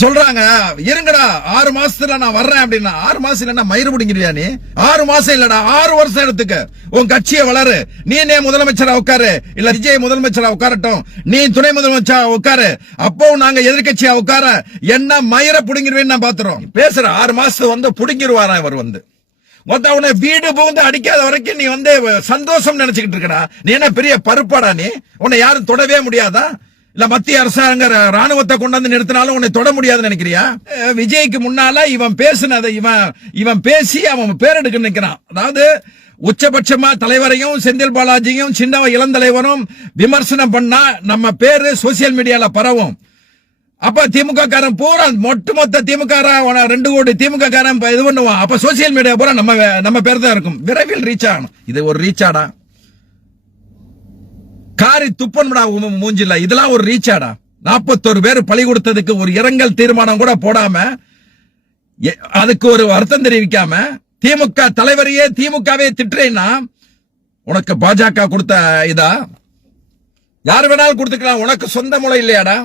சொல்றாங்க இருங்கடா ஆறு மாசத்துல நான் வர்றேன் அப்படின்னா ஆறு மாசம் என்ன மயிறு பிடிங்கிறியா நீ? ஆறு மாசம் இல்லடா ஆறு வருஷம் எடுத்துக்க. உன் கட்சியை வளரு. நீ நே முதலமைச்சரா உட்காரு. இல்ல விஜய் முதலமைச்சரா உட்காரட்டும். நீ துணை முதலமைச்சரா உட்காரு. அப்போ நாங்க எதிர்கட்சியா உட்கார என்ன மயிர புடுங்கிருவேன்னு நான் பாத்துறோம். பேசுற ஆறு மாசம் வந்து புடுங்கிருவாரா இவர் வந்து? மொத்த உன்னை வீடு புகுந்து அடிக்காத வரைக்கும் நீ வந்து சந்தோஷம் நினைச்சுக்கிட்டு இருக்கடா. நீ என்ன பெரிய பருப்பாடா நீ? உன்னை யாரும் தொடவே முடியாதா? இல்ல மத்திய அரசாங்க ராணுவத்தை கொண்டாந்து நிறுத்தினாலும் உன்னை தொட முடியாதுன்னு நினைக்கிறியா? விஜய்க்கு முன்னால இவன் பேசினதை இவன் இவன் பேசி அவன் பேரெடுக்க நிற்கிறான் அதாவது உச்சபட்சமா தலைவரையும் செந்தில் பாலாஜியும் சின்னவ இளந்தலைவரும் விமர்சனம் பண்ணா நம்ம பேரு சோசியல் மீடியால பரவும். அப்ப திமுக காரன் பூரா மொட்டு மொத்த திமுக ரெண்டு கோடி திமுக காரன் இது பண்ணுவான். அப்ப சோசியல் மீடியா பூரா நம்ம நம்ம பேர் தான் இருக்கும். விரைவில் ரீச் ஆகணும். இது ஒரு ரீச் ஆடா. காரி துப்பன்டா மூஞ்சில. இதெல்லாம் ஒரு ரீச் ஆடா நாற்பத்தோரு பேர் பழி கொடுத்ததுக்கு ஒரு இரங்கல் தீர்மானம் கூட போடாம எ- அதுக்கு ஒரு அர்த்தம் தெரிவிக்காம திமுக தலைவரையே திமுகவே திட்டுறேன்னா உனக்கு பாஜக கொடுத்த இதா? யார் வேணாலும் கொடுத்துக்கலாம். உனக்கு சொந்த முறை இல்லையாடா?